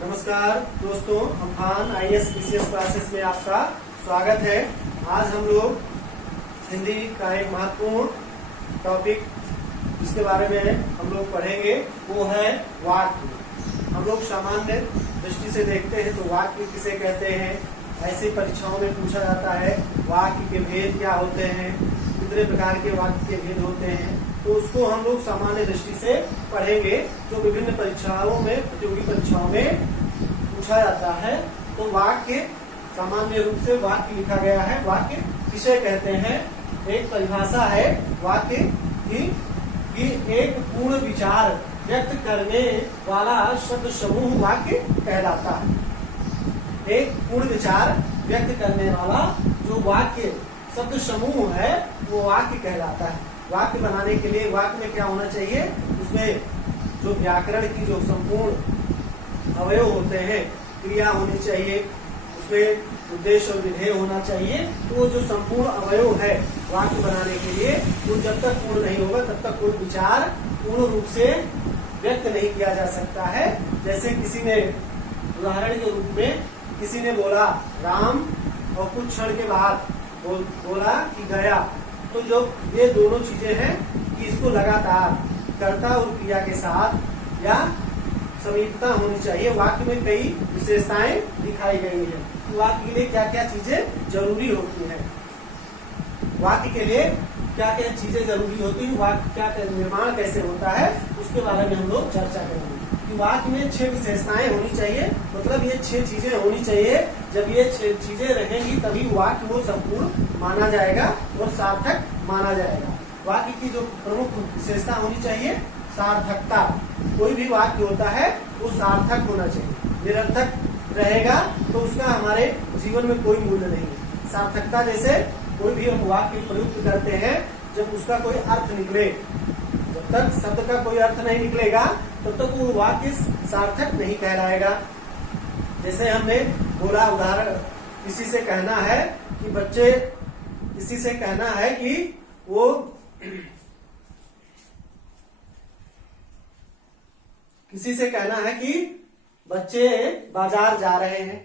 नमस्कार दोस्तों, Amphan IAS BCS classes में आपका स्वागत है। आज हम लोग हिंदी का एक महत्वपूर्ण टॉपिक जिसके बारे में हम लोग पढ़ेंगे वो है वाक्य। हम लोग सामान्य दृष्टि से देखते हैं तो वाक्य किसे कहते हैं, ऐसी परीक्षाओं में पूछा जाता है वाक्य के भेद क्या होते हैं, कितने प्रकार के वाक्य के भेद होते हैं, तो उसको हम लोग सामान्य दृष्टि से पढ़ेंगे जो विभिन्न परीक्षाओं में, प्रतियोगी परीक्षाओं में पूछा जाता है। तो वाक्य सामान्य रूप से वाक्य लिखा गया है। वाक्य किसे कहते हैं? एक परिभाषा है वाक्य कि एक पूर्ण विचार व्यक्त करने वाला शब्द समूह वाक्य कहलाता है। एक पूर्ण विचार व्यक्त करने वाला जो वाक्य शब्द समूह है वो वाक्य कहलाता है। वाक्य बनाने के लिए वाक्य में क्या होना चाहिए? उसमें जो व्याकरण की जो संपूर्ण अवयव होते हैं, क्रिया होनी चाहिए, उसमें उद्देश्य और विधेय होना चाहिए। तो वो जो संपूर्ण अवयव है वाक्य बनाने के लिए वो जब तक पूर्ण नहीं होगा तब तक कोई विचार पूर्ण रूप से व्यक्त नहीं किया जा सकता है। जैसे किसी ने उदाहरण के रूप में किसी ने बोला राम और कुछ क्षण के बाद बोला कि गया, तो जो ये दोनों चीजें हैं कि इसको लगातार कर्ता और क्रिया के साथ या समीपता होनी चाहिए। वाक्य में कई विशेषताएं दिखाई गई हैं। वाक्य के लिए क्या क्या चीजें जरूरी होती हैं, वाक्य के लिए क्या क्या चीजें जरूरी होती है, वाक्य क्या निर्माण कैसे होता है, उसके बारे में हम लोग चर्चा करेंगे। वाक्य में 6 विशेषताएं होनी चाहिए, मतलब ये 6 चीजें होनी चाहिए। जब ये 6 चीजें रहेंगी तभी वाक्य वो संपूर्ण माना जाएगा और सार्थक माना जाएगा। वाक्य की जो प्रमुख विशेषता होनी चाहिए, सार्थकता। कोई भी वाक्य होता है वो सार्थक होना चाहिए। निरर्थक रहेगा तो उसका हमारे जीवन में कोई मूल्य नहीं है। सार्थकता जैसे कोई भी हम वाक्य प्रयुक्त करते हैं जब उसका कोई अर्थ निकले, जब तक शब्द का कोई अर्थ नहीं निकलेगा तब तक वो वाक्य सार्थक नहीं कहलाएगा। जैसे हमने बोला उदाहरण, किसी से कहना है कि बच्चे, किसी से कहना है कि वो किसी से कहना है कि बच्चे बाजार जा रहे हैं।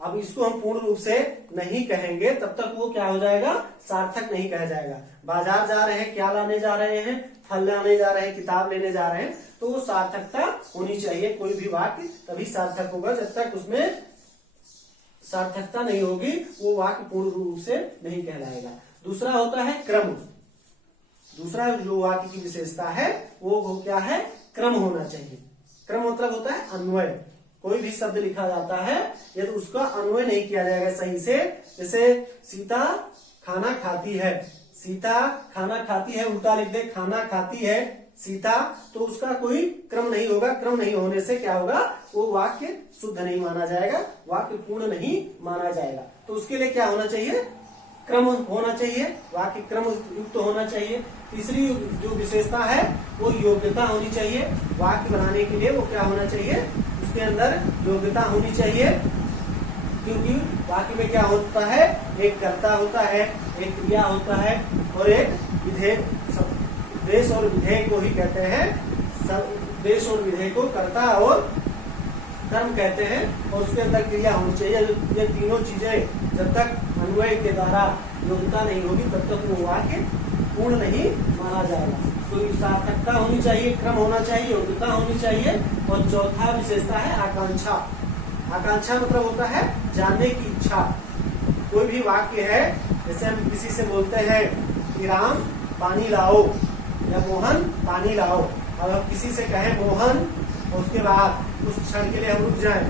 अब इसको हम पूर्ण रूप से नहीं कहेंगे तब तक वो क्या हो जाएगा? सार्थक नहीं कहा जाएगा। बाजार जा रहे हैं, क्या लाने जा रहे हैं? फल लाने जा रहे हैं, किताब लेने जा रहे हैं। तो वो सार्थकता होनी चाहिए। कोई भी वाक्य तभी सार्थक होगा, जब तक उसमें सार्थकता नहीं होगी वो वाक्य पूर्ण रूप से नहीं कहलाएगा। दूसरा होता है क्रम। दूसरा जो वाक्य की विशेषता है वो क्या है? क्रम होना चाहिए। क्रम मतलब होता है अन्वय। कोई भी शब्द लिखा जाता है यदि उसका अन्वय नहीं किया जाएगा सही से, जैसे सीता खाना खाती है, सीता खाना खाती है उल्टा लिख दे खाना खाती है सीता, तो उसका कोई क्रम नहीं होगा। क्रम नहीं होने से क्या होगा? वो वाक्य शुद्ध नहीं माना जाएगा, वाक्य पूर्ण नहीं माना जाएगा। तो उसके लिए क्या होना चाहिए? क्रम होना चाहिए, वाक्य क्रम युक्त होना चाहिए। तीसरी जो विशेषता है वो योग्यता होनी चाहिए। वाक्य बनाने के लिए वो क्या होना चाहिए? उसके अंदर योग्यता होनी चाहिए, क्योंकि वाक्य में क्या होता है? एक कर्ता होता है, एक क्रिया होता है और एक विधेय। उद्देश्य और विधेय को ही कहते हैं, उद्देश्य और विधेय को कर्ता और कर्म कहते हैं, और उसके अंदर क्रिया होनी चाहिए। ये तीनों चीजें जब तक अन्वय के द्वारा योग्यता नहीं होगी तब तक वो वाक्य पूर्ण नहीं माना जाएगा। तो सार्थकता होनी चाहिए, क्रम होना चाहिए, योग्यता होनी चाहिए। और चौथा विशेषता है आकांक्षा। आकांक्षा मतलब होता है जानने की इच्छा। कोई भी वाक्य है, जैसे हम किसी से बोलते हैं कि राम पानी लाओ या मोहन पानी लाओ। अब हम किसी से कहें मोहन और उसके बाद कुछ क्षण के लिए हम रुक जाएं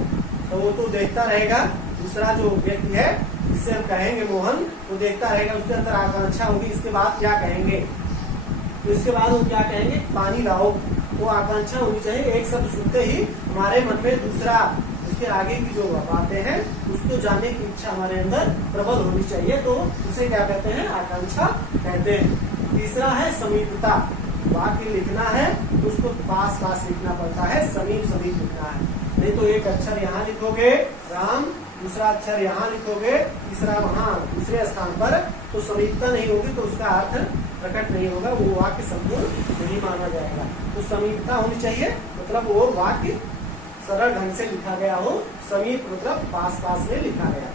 तो वो तो देखता रहेगा। दूसरा जो व्यक्ति है जिससे हम कहेंगे मोहन, वो देखता रहेगा, उसके अंदर आकांक्षा होगी इसके बाद क्या कहेंगे। तो इसके बाद वो क्या कहेंगे? पानी लाओ। वो आकांक्षा होनी चाहिए। एक शब्द सुनते ही हमारे मन में दूसरा, उसके आगे की जो बातें हैं उसको जानने की इच्छा हमारे अंदर प्रबल होनी चाहिए। तो उसे क्या कहते हैं? आकांक्षा कहते हैं। तीसरा है समीपता। वाक्य लिखना है तो उसको पास पास लिखना पड़ता है, समीप समीप लिखना है। नहीं तो एक अक्षर यहाँ लिखोगे राम, दूसरा अक्षर यहाँ लिखोगे, तीसरा वहाँ दूसरे स्थान पर, तो समीपता नहीं होगी तो उसका अर्थ प्रकट नहीं होगा, वो वाक्य संपूर्ण नहीं माना जाएगा। तो समीपता होनी चाहिए, मतलब वो वाक्य सरल ढंग से लिखा गया हो, समीप मतलब पास पास में लिखा गया।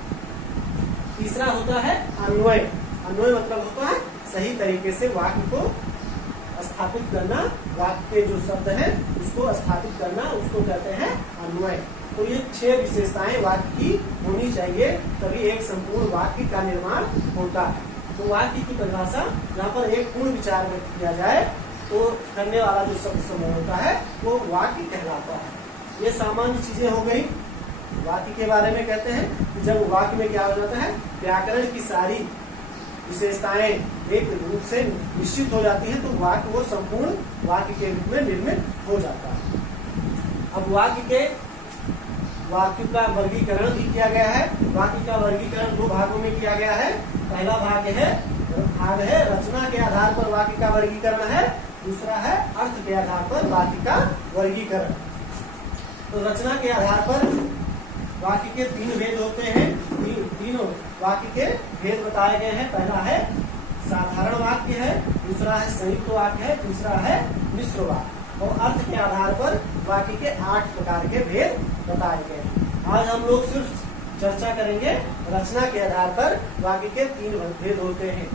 तीसरा होता है अन्वय। अन्वय मतलब होता है सही तरीके से वाक्य को स्थापित करना, वाक्य के जो शब्द है उसको स्थापित करना, उसको कहते हैं अन्वय। तो ये 6 विशेषताएं वाक्य की होनी चाहिए, तभी एक संपूर्ण वाक्य का निर्माण होता है। तो वाक्य की परिभाषा जहाँ पर एक पूर्ण विचार व्यक्त किया जाए तो करने वाला जो शब्द समूह होता है वो वाक्य कहलाता है। ये सामान्य चीजें हो गई। वाक्य के बारे में कहते हैं कि जब वाक्य में क्या हो जाता है, व्याकरण की सारी विशेषताएं एक रूप से निश्चित हो जाती हैं, तो वाक्य वो संपूर्ण वाक्य के रूप में निर्मित हो जाता है। अब वाक्य का वर्गीकरण भी किया गया है। वाक्य का वर्गीकरण 2 भागों में किया गया है। पहला भाग है रचना के आधार पर वाक्य का वर्गीकरण है, दूसरा है अर्थ के आधार पर वाक्य का वर्गीकरण। तो रचना के आधार पर वाक्य के 3 भेद होते हैं। तीनों वाक्य के भेद बताए गए हैं। पहला है साधारण वाक्य है, दूसरा है संयुक्त वाक्य है, तीसरा है मिश्र वाक्य। और अर्थ के आधार पर वाक्य के 8 प्रकार के भेद बताए गए हैं। आज हम लोग सिर्फ चर्चा करेंगे रचना के आधार पर वाक्य के 3 भेद होते हैं।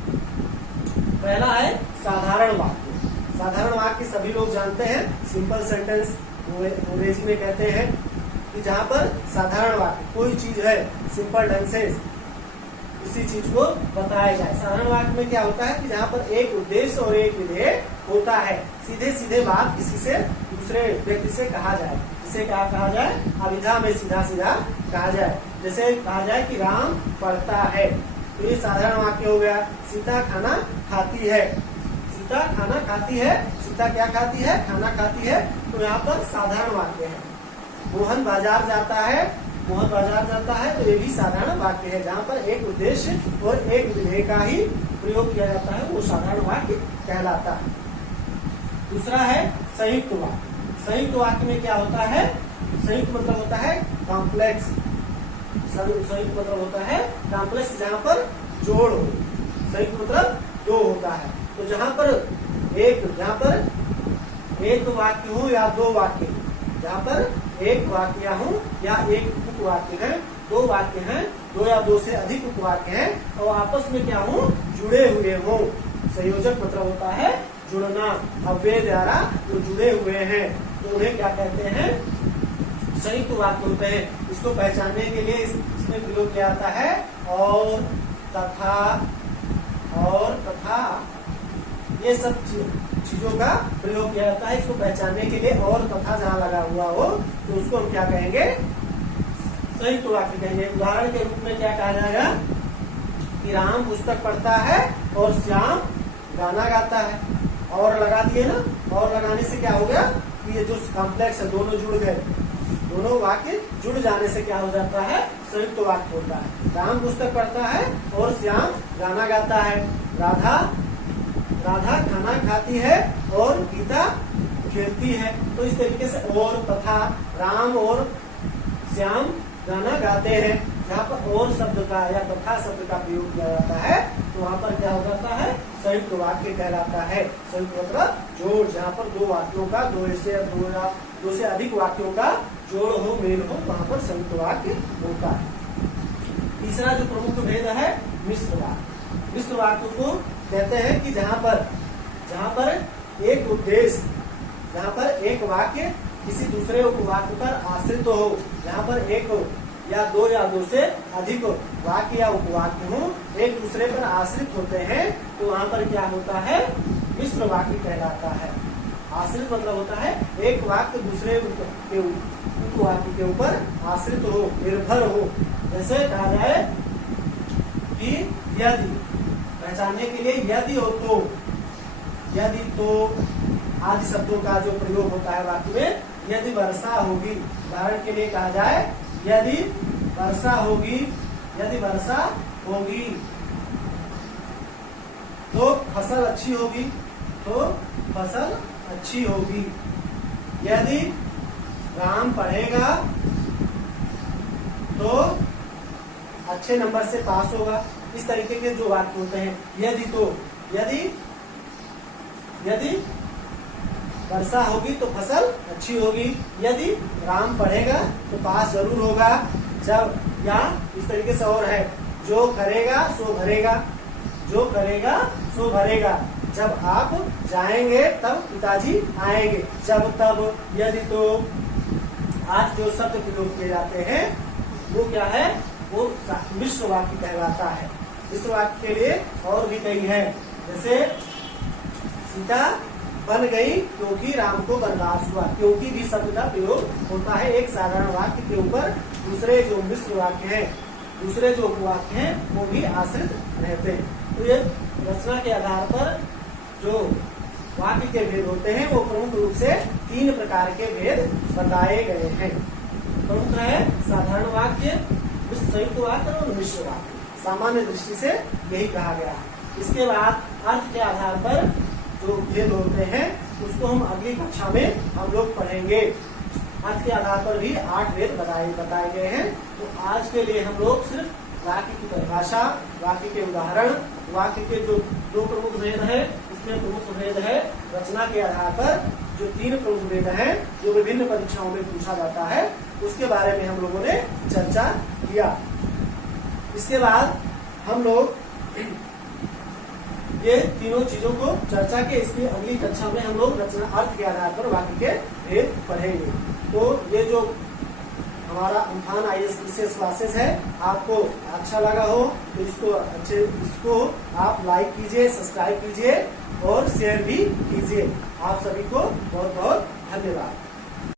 पहला है साधारण वाक्य। साधारण वाक्य सभी लोग जानते हैं, सिंपल सेंटेंस अंग्रेजी में कहते हैं कि जहाँ पर साधारण वाक्य कोई चीज है सिंपल ढंग से इसी चीज को बताया जाए। साधारण वाक्य में क्या होता है कि जहाँ पर एक उद्देश्य और एक विधेय होता है, सीधे सीधे बात किसी से दूसरे व्यक्ति से कहा जाए। इसे क्या कहा जाए, अभिधा में सीधा सीधा कहा जाए। जैसे कहा जाए कि राम पढ़ता है, तो ये साधारण वाक्य हो गया। सीता खाना खाती है, सीता खाना खाती है, सीता क्या खाती है, खाना खाती है, तो यहाँ पर साधारण वाक्य है। मोहन बाजार जाता है, मोहन बाजार जाता है, तो ये भी साधारण वाक्य है। जहाँ पर एक उद्देश्य और एक विधेय का ही प्रयोग किया जाता है, वो साधारण वाक्य कहलाता है। दूसरा है संयुक्त वाक्य। संयुक्त वाक्य में क्या होता है, संयुक्त मतलब होता है कॉम्प्लेक्स। संयुक्त मतलब होता है कॉम्प्लेक्स, जहाँ पर जोड़ हो। संयुक्त मतलब 2 होता है। तो जहाँ पर एक वाक्य हो या 2 वाक्य, जहाँ पर एक वाक्य हो या एक उपवाक्य है, 2 वाक्य हैं, 2 या 2 से अधिक उपवाक्य हैं और आपस में क्या हो, जुड़े हुए हो। संयोजक मतलब होता है जुड़ना, अव्यय द्वारा जो जुड़े हुए हैं, तो उन्हें क्या कहते हैं, संयुक्त वाक्य होते हैं। इसको पहचानने के लिए इसमें प्रयोग किया जाता है और तथा ये सब चीजों का प्रयोग किया जाता है। इसको पहचानने के लिए और तथा जहाँ लगा हुआ हो तो उसको हम क्या कहेंगे, संयुक्त वाक्य कहेंगे। उदाहरण के रूप में क्या कहा जाएगा कि राम पुस्तक पढ़ता है और श्याम गाना गाता है। और लगा दिए ना, और लगाने से क्या हो गया कि ये जो कॉम्प्लेक्स है दोनों जुड़ गए। दोनों वाक्य जुड़ जाने से क्या हो जाता है, संयुक्त वाक्य होता है। राम पुस्तक पढ़ता है और श्याम गाना गाता है। राधा खाना खाती है और गीता खेलती है। तो इस तरीके से और तथा राम और श्याम गाना गाते हैं। जहाँ पर और शब्द का या तथा शब्द का प्रयोग किया जाता है तो वहाँ पर क्या हो जाता है, संयुक्त वाक्य कहलाता है। संयुक्त मतलब जोड़, जहाँ पर 2 वाक्यों का 2 से अधिक वाक्यों का जोड़ हो, मेल हो, वहाँ पर संयुक्त वाक्य होता है। तीसरा जो प्रमुख भेद है मिश्र वाक्य। मिश्र वाक्य को कहते हैं कि जहाँ पर एक उद्देश्य, जहाँ पर एक वाक्य किसी दूसरे उपवाक्य पर आश्रित हो, जहाँ पर एक या 2 से अधिक वाक्य या उपवाक्य हो एक दूसरे पर आश्रित होते हैं, तो वहाँ पर क्या होता है, मिश्र वाक्य कहलाता है। आश्रित मतलब होता है एक वाक्य दूसरे के उपवाक्य के ऊपर आश्रित हो, निर्भर हो। जैसे कहा जाए कि यदि, पहचानने के लिए यदि हो तो, यदि तो आदि शब्दों का जो प्रयोग होता है वाक्य में। यदि वर्षा होगी, उदाहरण के लिए कहा जाए यदि वर्षा होगी, यदि वर्षा होगी तो फसल अच्छी होगी, तो फसल अच्छी होगी। यदि राम पढ़ेगा तो अच्छे नंबर से पास होगा। इस तरीके के जो वाक्य होते हैं, यदि तो, यदि वर्षा होगी तो फसल अच्छी होगी। यदि राम पढ़ेगा तो पास जरूर होगा। जब या इस तरीके से और है, जो करेगा सो भरेगा, जो करेगा सो भरेगा। जब आप जाएंगे तब पिताजी आएंगे। जब तब यदि तो आज जो शब्द प्रयोग किए जाते हैं वो क्या है, वो मिश्र वाक्य कहलाता है। मिश्र वाक्य के लिए और भी कई है, जैसे सीता बन गई क्योंकि राम को वनवास हुआ। क्योंकि भी शब्द का प्रयोग होता है एक साधारण वाक्य के ऊपर। दूसरे जो मिश्र वाक्य हैं, दूसरे जो वाक्य हैं वो भी आश्रित रहते हैं। तो ये रचना के आधार पर जो वाक्य के भेद होते हैं वो प्रमुख रूप से 3 प्रकार के भेद बताए गए हैं। प्रमुख है साधारण वाक्य, संयुक्त वाक्य और मिश्र वाक्य। सामान्य दृष्टि से यही कहा गया है। इसके बाद अर्थ के आधार पर जो भेद होते हैं उसको हम अगली कक्षा में हम लोग पढ़ेंगे। अर्थ के आधार पर भी 8 भेद बताए गए हैं। तो आज के लिए हम लोग सिर्फ वाक्य की परिभाषा, वाक्य के उदाहरण, वाक्य के जो 2 प्रमुख भेद है उसमें प्रमुख भेद है रचना के आधार पर जो 3 प्रमुख भेद हैं जो विभिन्न परीक्षाओं में पूछा जाता है उसके बारे में हम लोगों ने चर्चा किया। इसके बाद हम लोग ये तीनों चीजों को चर्चा के इसकी अगली कक्षा में हम लोग रचना अर्थ के आधार पर वाक्य के भेद पढ़ेंगे। तो ये जो हमारा अम्फान IAS विशेष क्लासेस है आपको अच्छा लगा हो तो इसको आप लाइक कीजिए, सब्सक्राइब कीजिए और शेयर भी कीजिए। आप सभी को बहुत बहुत धन्यवाद।